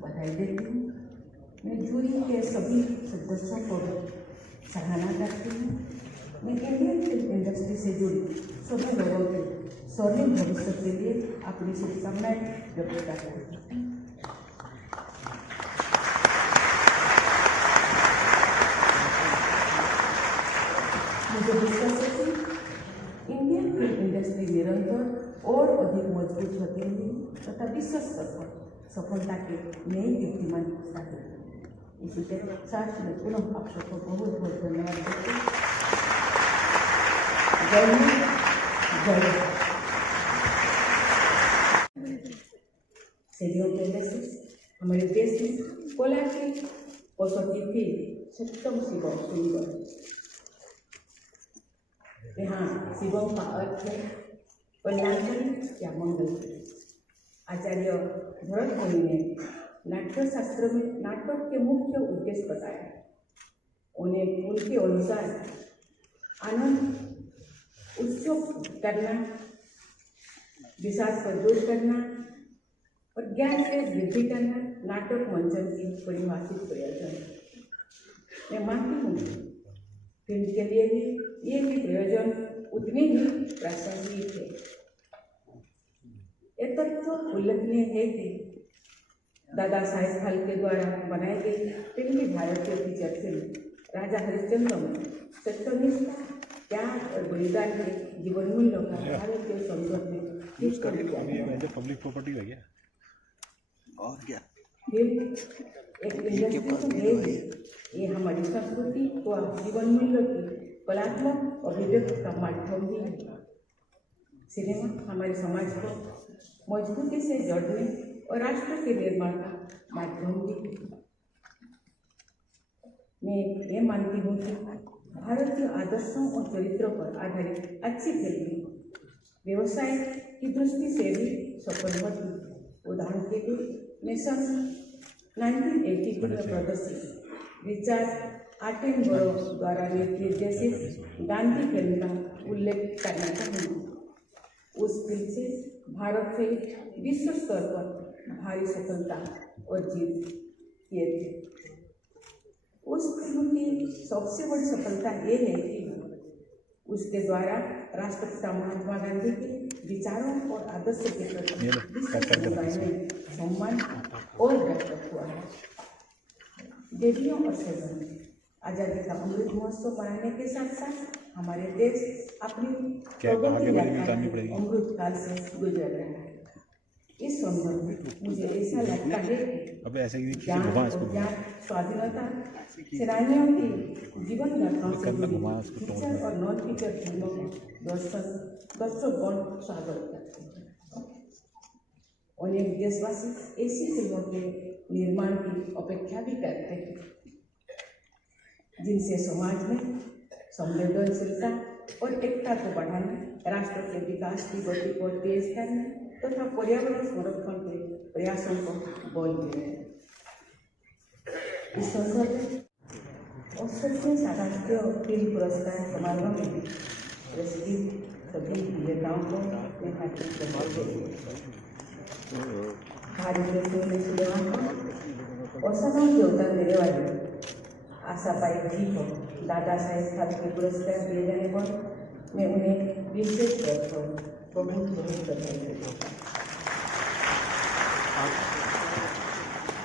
बधाई देती हूँ। मैं jury के सभी सदस्यों को सराहना करती हूँ। मैं इंडियन फिल्म इंडस्ट्री से जुड़ी सभी लोगों के स्वर्णिम भविष्य के लिए अपनी शुभकामनाएं व्यक्त करती हूँ। मुझे विश्वास है कि इंडियन फिल्म इंडस्ट्री निरंतर और अधिक मजबूत होती है तथा विश्व स्तर पर सफलता के नए कीर्तिमान स्थापित। इसी के साथ मैं पुनः आप सबको बहुत बहुत धन्यवाद देती हूँ। जय हिंद, जय सेवियों के इंडस्ट्री हमारे देश में कला की औषधि थी सप्तम शिवम सुंदर। यहाँ शिवम का अर्थ है कल्याणकारी या मंगल। आचार्य भरत मुनि ने नाट्य शास्त्र में नाटक के मुख्य उद्देश्य बताया। उन्हें उनके अनुसार आनंद उत्सव करना, विषाद को दूर करना और ज्ञान से वृद्धि करना नाटक मंचन की परिभाषित प्रयोजन है। मैं मानती हूँ फिल्म के लिए भी ये भी प्रयोजन उतने ही प्रासंगिक है। यह तथ्य उल्लेखनीय है कि दादा साहेब फाल्के द्वारा बनाई गई पहली भारतीय फीचर फिल्म राजा हरिश्चंद्र में सत्यनिष्ठा, त्याग और बलिदान के जीवन मूल्यों का भारतीय संसद में पब्लिक प्रॉपर्टी है क्या और क्या फिल्म एक इंडस्ट्री है। ये हमारी संस्कृति व जीवन मूल्यों की कलात्मक अभिव्यक्ति का माध्यम भी है। सिनेमा हमारे समाज को मजबूती से जोड़ने और राष्ट्र के निर्माण का माध्यम भी है। मैं ये मानती हूँ कि भारतीय आदर्शों और चरित्रों पर आधारित अच्छी फिल्में व्यवसाय की दृष्टि से भी सफल होती। उदाहरण के लिए मैं सन 1982 में प्रदर्शित रिचर्ड आटेनबरो द्वारा निर्देशित गांधी फिल्म का उल्लेख करना चाहूँगी। उस फिल्म से भारत से विश्व स्तर पर भारी सफलता और जीत किए थे। उस फिल्म की सबसे बड़ी सफलता ये है कि उसके द्वारा राष्ट्रपिता महात्मा गांधी के विचारों और आदर्श के प्रति विश्व समुदाय में सम्मान और व्यक्त हुआ है। देवियों और सैनिकों आज़ादी का अमृत महोत्सव मनाने के साथ साथ हमारे देश अपनी प्रगति यात्रा में अमृत काल से गुजर रहा है। इस संदर्भ में मुझे ऐसा लगता है कि ज्ञान स्वाधीनता सेनानियों की जीवन गाथाओं से जुड़ी फीचर और नॉन फीचर फिल्मों में दर्शकगण स्वागत करते हैं। अनेक देशवासी ऐसी फिल्मों के निर्माण की अपेक्षा भी करते हैं जिनसे समाज में संवेदनशीलता और एकता को बढ़ाने, राष्ट्र के विकास की गति को तेज करने तथा पर्यावरण संरक्षण के प्रयासों को बल देने। इस संदर्भ में 68वें राष्ट्रीय फिल्म पुरस्कार समारोह में प्रसिद्ध सभी विजेताओं को मैं हार्दिक बधाई। भारतीय फिल्म सिनेमा को असाधारण योगदान देने वाले आशा पारेख जी को दादा साहेब फाल्के पुरस्कार दिए जाने पर मैं उन्हें विशेष तौर पर बहुत बहुत बधाई देती हूँ।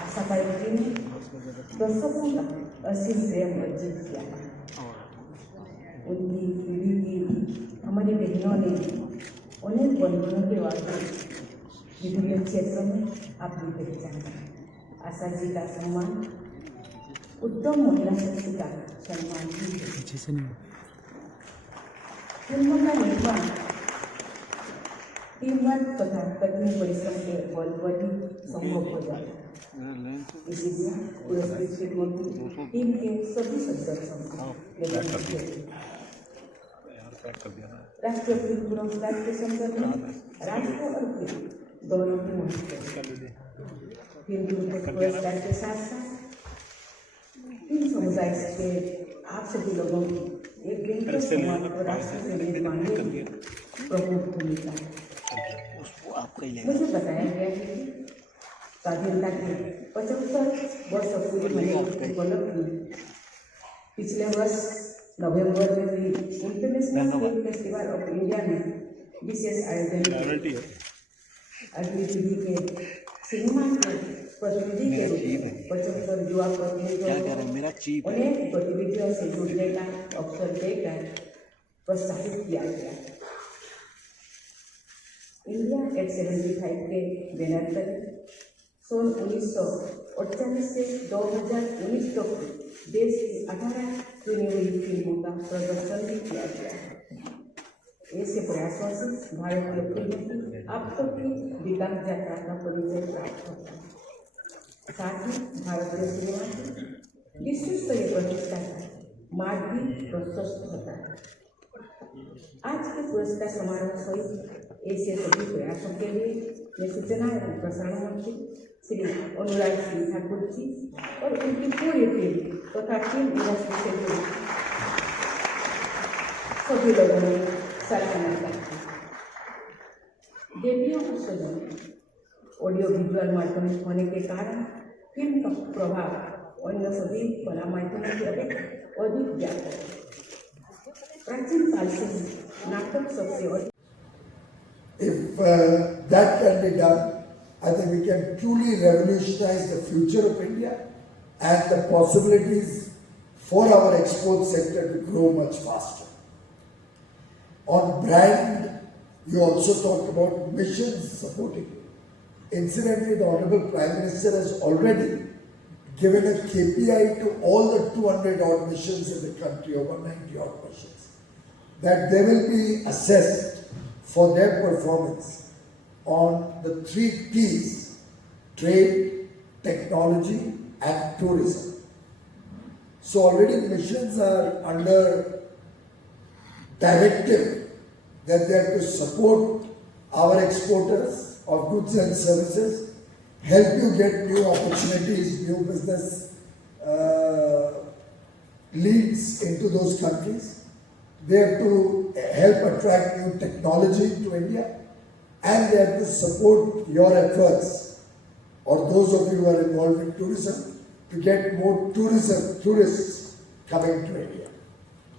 आशा पारेख जी ने दर्शकों का असीम प्रेम अर्जित किया। उनकी पीढ़ी की हमारी बहनों ने अनेक बंधनों के वास्ते विभिन्न क्षेत्रों में अपनी पहचान। आशा जी का सम्मान उत्तम महिला शक्ति का सम्मान भी है। फिल्मों का निर्माण टीम वर्क तथा कठिन परिश्रम के बल पर ही संभव हो जाता है। इसीलिए पुरस्कृत शिक्षकों टीम के सभी सदस्यों राष्ट्रीय फिल्म पुरस्कार के संदर्भ में राष्ट्र और फिल्म दोनों की महत्व फिल्म पुरस्कार के साथ साथ इन समुदाय के आप सभी लोगों की एक बेहतर समाज और राष्ट्र के निर्माण में प्रमुख भूमिका है। मुझे बताया गया है कि स्वाधीनता के 75 वर्ष पूरे होने के उपलक्ष्य में पिछले वर्ष नवंबर में हुई international film festival of India में विशेष आयोजन किया। अगली पीढ़ी के सिनेमा के प्रतिनिधि के रूप में 75 युवा प्रतिनिधियों को अनेक गतिविधियों से जुड़ने का अवसर देकर प्रोत्साहित किया गया। इंडिया एट 75 के बैनर तक सन 1948 से 2019 तक देश की 18 चुनी हुई फिल्मों का प्रदर्शन भी किया गया है। ऐसे प्रयासों से भारतीय फिल्म की अब तक की विकास यात्रा का परिचय प्राप्त होता है। साथ ही भारतीय सिनेमा की विश्व स्तरीय प्रतिष्ठा का मार्ग भी प्रशस्त होता है। आज के पुरस्कार समारोह सहित ऐसे सभी प्रयासों के लिए मैं सूचना एवं प्रसारण मंत्री श्री अनुराग सिंह ठाकुर जी और उनकी पूरी टीम तथा टीम इंडस्ट्री से जुड़े सभी लोगों ने सराहना की। देवियों को सजन ऑडियो विजुअल माध्यम होने के कारण फिल्म का प्रभाव अन्य सभी कला माध्यमों की अपेक्षा अधिक व्यापक है। प्राचीन काल से नाटक सबसे अधिक If that can be done, I think we can truly revolutionize the future of India and the possibilities for our export sector to grow much faster. On brand, you also talked about missions supporting. Incidentally, the Honorable Prime Minister has already given a KPI to all the 200 odd missions in the country, or 190 odd missions, that they will be assessed for their performance on the 3 T's: trade, technology and tourism. So already missions are under directive that they have to support our exporters of goods and services, help you get new opportunities, new business leads into those countries. They have to help attract new technology to India, and they have to support your efforts, or those of you who are involved in tourism, to get more tourists coming to India.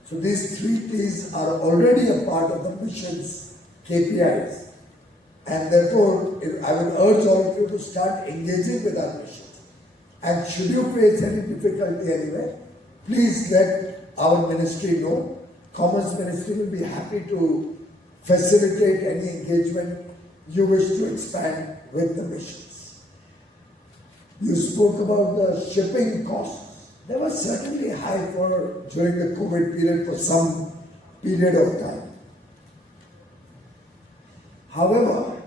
So these 3 T's are already a part of the mission's KPIs, and therefore I would urge all of you to start engaging with our missions. And should you face any difficulty anywhere, please let our ministry know. Commerce Ministry will be happy to facilitate any engagement you wish to expand with the missions. You spoke about the shipping costs. They were certainly high during the COVID period for some period of time. However,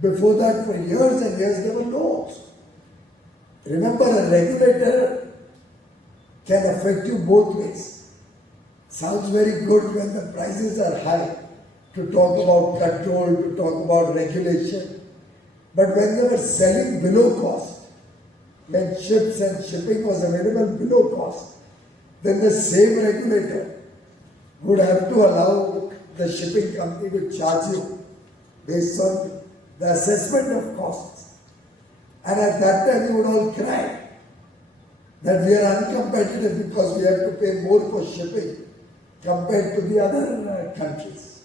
before that, for years and years, there were lows. Remember, a regulator can affect you both ways. Sounds very good when the prices are high to talk about control, to talk about regulation. But when they were selling below cost, when ships and shipping was available below cost, then the same regulator would have to allow the shipping company to charge you based on the assessment of costs. And at that time you would all cry that we are uncompetitive because we have to pay more for shipping compared to the other countries.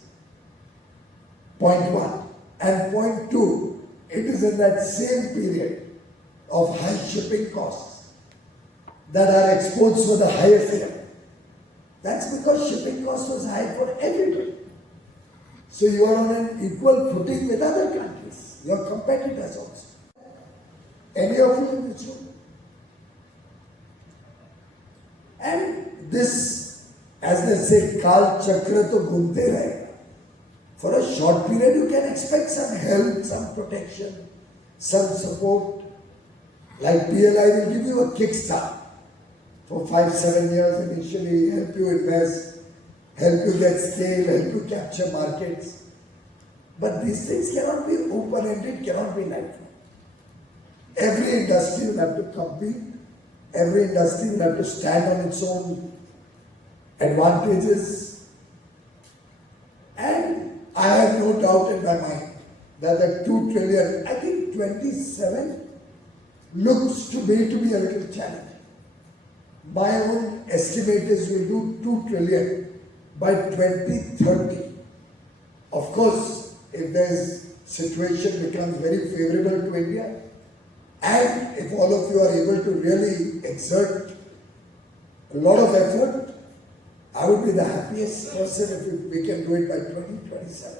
Point 1. And point 2, it is in that same period of high shipping costs that our exports were the highest ever. That's because shipping cost was high for everybody. So you are on an equal footing with other countries, your competitors also. Any of you in this room? And this, as they say, Kal Chakra to ghumte rahega. For a short period, you can expect some help, some protection, some support. Like PLI will give you a kickstart for 5-7 years initially, help you invest, help you get scale, help you capture markets. But these things cannot be open-ended, cannot be lifelong. Every industry will have to compete, every industry will have to stand on its own advantages. And I have no doubt in my mind that the 2 trillion, I think 27 looks to me to be a little challenging. My own estimate is we'll do 2 trillion by 2030. Of course, if this situation becomes very favorable to India, and if all of you are able to really exert a lot of effort, I would be the happiest person if we can do it by 2027.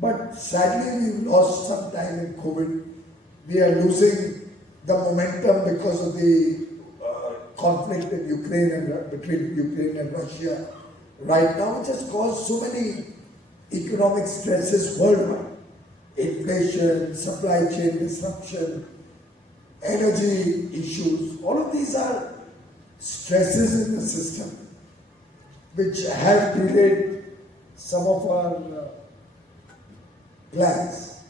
But sadly, we've lost some time in COVID. We are losing the momentum because of the conflict in Ukraine and between Ukraine and Russia right now, which has caused so many economic stresses worldwide. Inflation, supply chain disruption, energy issues, all of these are stresses in the system which have delayed some of our plans.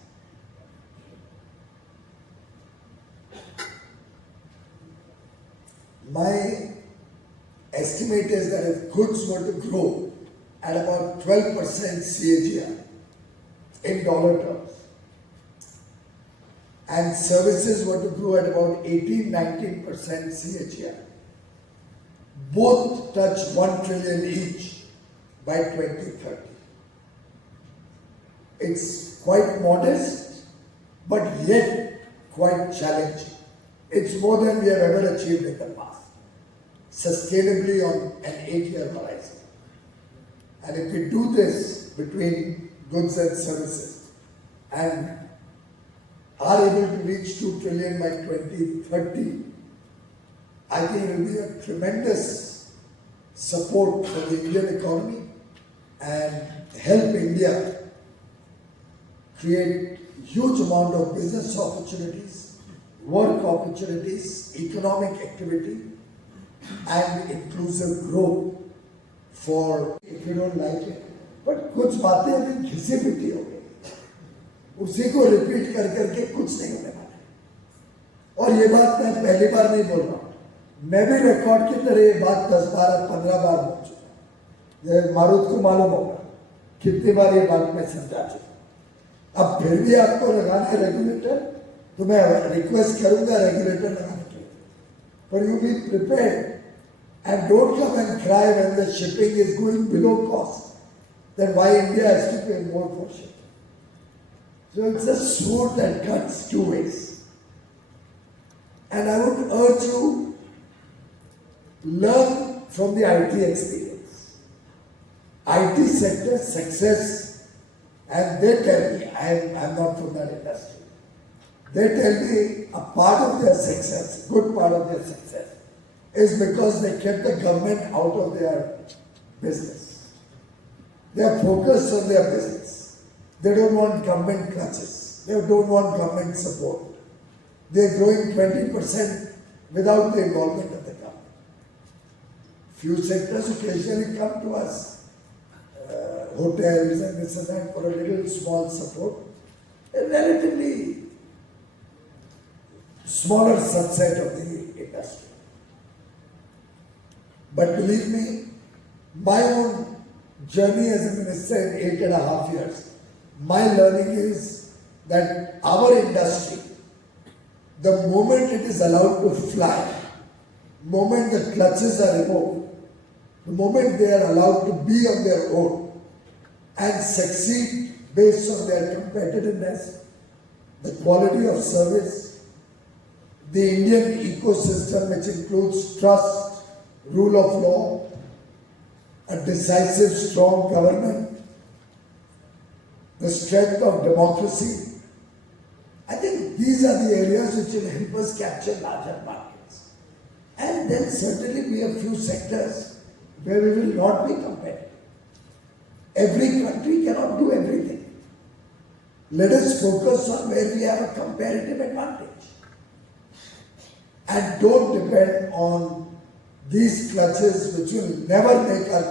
My estimate is that if goods were to grow at about 12% CAGR in dollar terms, and services were to grow at about 18-19% CAGR, both touch 1 trillion each by 2030. It's quite modest, but yet quite challenging. It's more than we have ever achieved in the past, sustainably on an 8-year horizon. And if we do this between goods and services and are able to reach 2 trillion by 2030, I think it will be a tremendous support for the Indian economy and help India create huge amount of business opportunities, work opportunities, economic activity, and inclusive growth for, if you don't like it. But कुछ बातें अभी घिसी पिटी हो गई, उसी को repeat कर करके कुछ नहीं होने वाला। और ये बात मैं पहली बार नहीं बोल रहा हूँ, मैं भी रिकॉर्ड की तरह ये बात 10, 12, 15 बार बोल चुका हूँ। मारूद को मालूम होगा कितनी बार ये बात मैं समझा चुका। अब फिर भी आपको लगाना है रेगुलेटर, तो मैं रिक्वेस्ट करूंगा रेगुलेटर लगाने के लिए। But you be prepared and don't come and cry when the shipping is going below cost. Then why India has to pay more for shipping? So it's a sword that cuts two ways. And I would urge you, learn from the IT experience. IT sector success, and they tell me, I'm not from that industry. They tell me a part of their success, good part of their success, is because they kept the government out of their business. They are focused on their business. They don't want government clutches. They don't want government support. They are growing 20% without the involvement of the government. Few sectors occasionally come to us, hotels and this and that, for a little small support. A relatively smaller subset of the industry. But believe me, my own journey as a minister in 8.5 years, my learning is that our industry, the moment it is allowed to fly, the moment the clutches are removed, the moment they are allowed to be on their own and succeed based on their competitiveness, the quality of service, the Indian ecosystem, which includes trust, rule of law, a decisive, strong government, the strength of democracy. I think these are the areas which will help us capture larger markets. And then certainly be a few sectors where we will not be competitive. every country cannot do everything. Let us focus on where we have a comparative advantage. And don't depend on these clutches which will never make our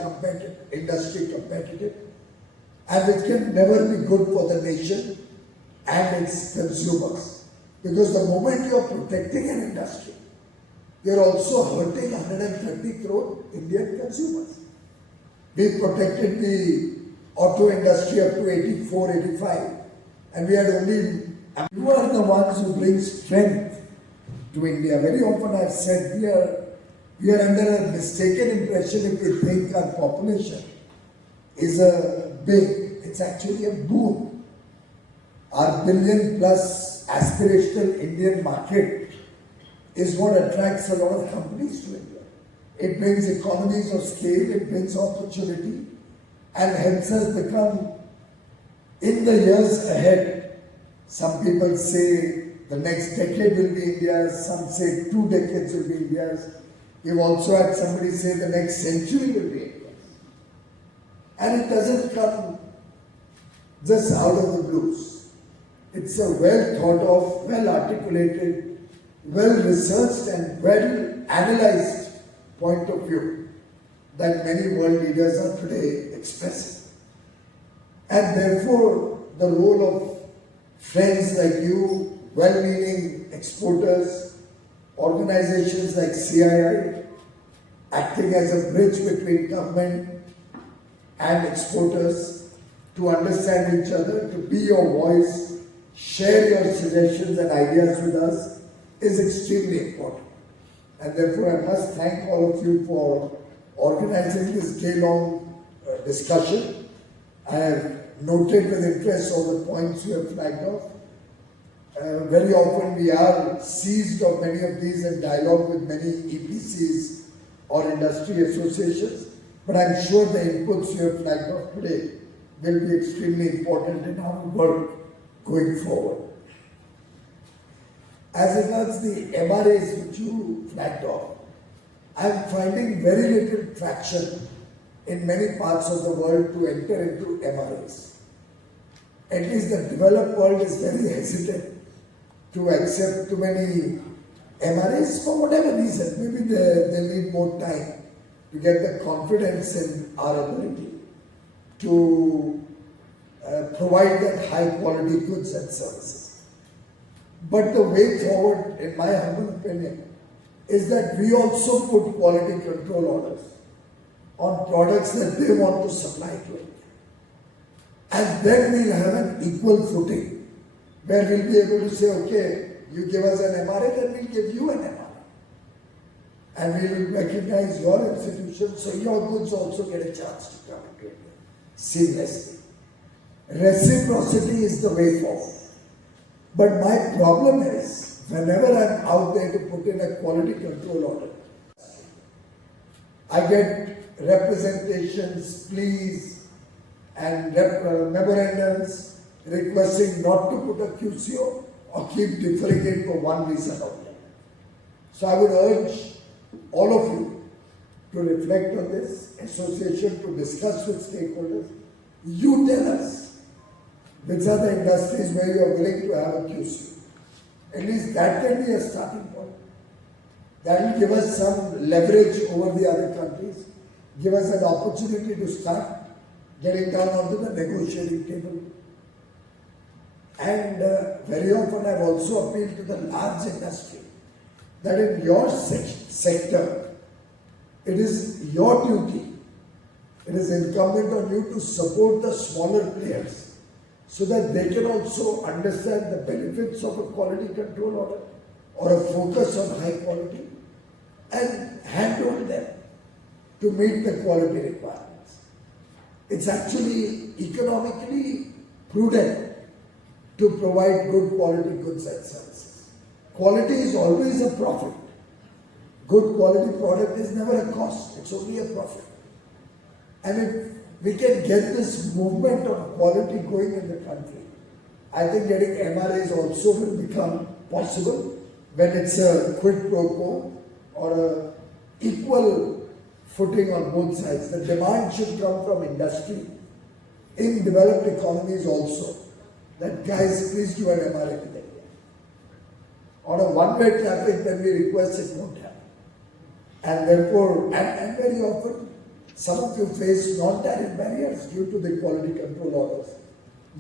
industry competitive and which can never be good for the nation and its consumers. Because the moment you are protecting an industry, you are also hurting 130 crore Indian consumers. We protected the auto industry up to 84, 85, and we had only. You are the ones who bring strength to India. Very often I have said we are under a mistaken impression if we think our population is big. It's actually a boon. Our billion plus aspirational Indian market is what attracts a lot of companies to India. It brings economies of scale, it brings opportunity, and helps us become, in the years ahead, some people say the next decade will be India's, some say 2 decades will be India's. We've also had somebody say the next century will be India's. And it doesn't come just out of the blues. It's a well thought of, well articulated, well researched and well analyzed point of view that many world leaders are today expressing. And therefore, the role of friends like you, well-meaning exporters, organizations like CII, acting as a bridge between government and exporters to understand each other, to be your voice, share your suggestions and ideas with us is extremely important. And therefore, I must thank all of you for organizing this day-long discussion. I have noted with interest all the points you have flagged off. Very often we are seized of many of these in dialogue with many EPCs or industry associations, but I'm sure the inputs you have flagged off today will be extremely important in our work going forward. As regards the MRAs which you flagged off, I'm finding very little traction in many parts of the world to enter into MRAs. At least the developed world is very hesitant to accept too many MRAs for whatever reason. Maybe they need more time to get the confidence in our ability to provide that high quality goods and services. But the way forward, in my humble opinion, is that we also put quality control orders on products that they want to supply to India. And then we'll have an equal footing where we'll be able to say, okay, you give us an MRA, then we'll give you an MRA. And we will recognize your institution so your goods also get a chance to come into India seamlessly. Reciprocity is the way forward. But my problem is, whenever I'm out there to put in a quality control order, I get representations, pleas, and memorandums requesting not to put a QCO or keep deferring it for one reason or another. So I would urge all of you to reflect on this association, to discuss with stakeholders. You tell us which are the industries where you are willing to have a QC. At least that can be a starting point. That will give us some leverage over the other countries, give us an opportunity to start getting down onto the negotiating table. And very often I've also appealed to the large industry that in your sector, it is your duty, it is incumbent on you to support the smaller players so that they can also understand the benefits of a quality control order or a focus on high quality and handhold them to meet the quality requirements. It's actually economically prudent to provide good quality goods and services. Quality is always a profit. Good quality product is never a cost, it's only a profit. And if we can get this movement of quality going in the country, I think getting MRAs also will become possible when it's a quid pro quo or a equal footing on both sides. The demand should come from industry in developed economies also that guys, please do an MRI in India. On a one-way traffic, when we request, it won't happen. And therefore, and very often, some of you face non-tariff barriers due to the quality control orders.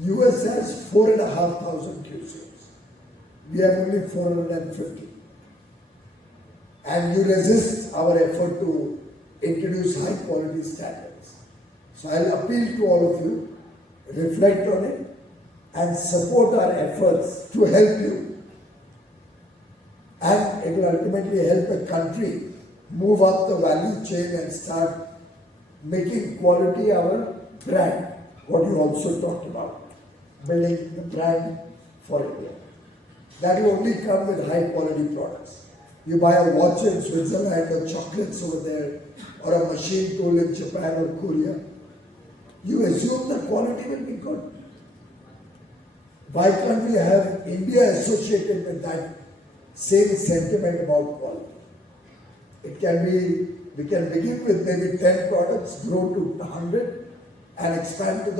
US has 4,500 QCOs. We have only 450. And you resist our effort to introduce high quality standards. So I'll appeal to all of you, reflect on it and support our efforts to help you. And it will ultimately help a country move up the value chain and start making quality our brand, what you also talked about, building the brand for India. That will only come with high quality products. You buy a watch in Switzerland or chocolates over there or a machine tool in Japan or Korea, you assume the quality will be good. Why can't we have India associated with that same sentiment about quality? It can be, we can begin with maybe 10 products, grow to 100 and expand to the